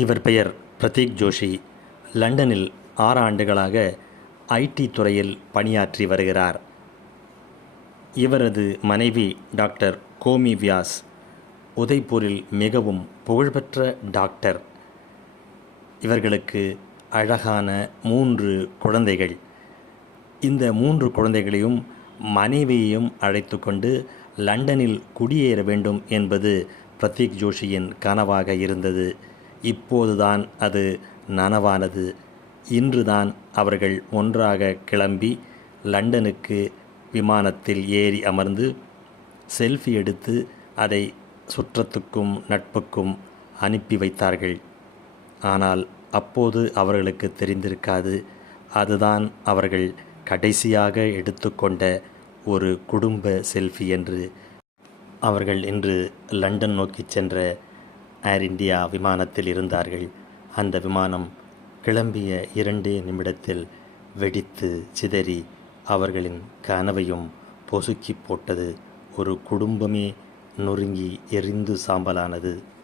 இவர் பெயர் பிரதீக் ஜோஷி. லண்டனில் 6 ஆண்டுகளாக ஐடி துறையில் பணியாற்றி வருகிறார். இவரது மனைவி டாக்டர் கோமி வியாஸ் உதய்பூரில் மிகவும் புகழ்பெற்ற டாக்டர். இவர்களுக்கு அழகான 3 குழந்தைகள். இந்த 3 குழந்தைகளையும் மனைவியையும் அழைத்து கொண்டு லண்டனில் குடியேற வேண்டும் என்பது பிரதீக் ஜோஷியின் கனவாக இருந்தது. இப்போதுதான் அது நனவானது. இன்றுதான் அவர்கள் ஒன்றாக கிளம்பி லண்டனுக்கு விமானத்தில் ஏறி அமர்ந்து செல்ஃபி எடுத்து அதை சுற்றத்துக்கும் நட்புக்கும் அனுப்பி வைத்தார்கள். ஆனால் அப்போது அவர்களுக்கு தெரிந்திருக்காது, அதுதான் அவர்கள் கடைசியாக எடுத்துக்கொண்ட ஒரு குடும்ப செல்ஃபி என்று. அவர்கள் இன்று லண்டன் நோக்கி சென்ற ஏர் இந்தியா விமானத்தில் இருந்தார்கள். அந்த விமானம் கிளம்பிய 2 நிமிடத்தில் வெடித்து சிதறி அவர்களின் கனவையும் பொசுக்கி போட்டது. ஒரு குடும்பமே நொறுங்கி எரிந்து சாம்பலானது.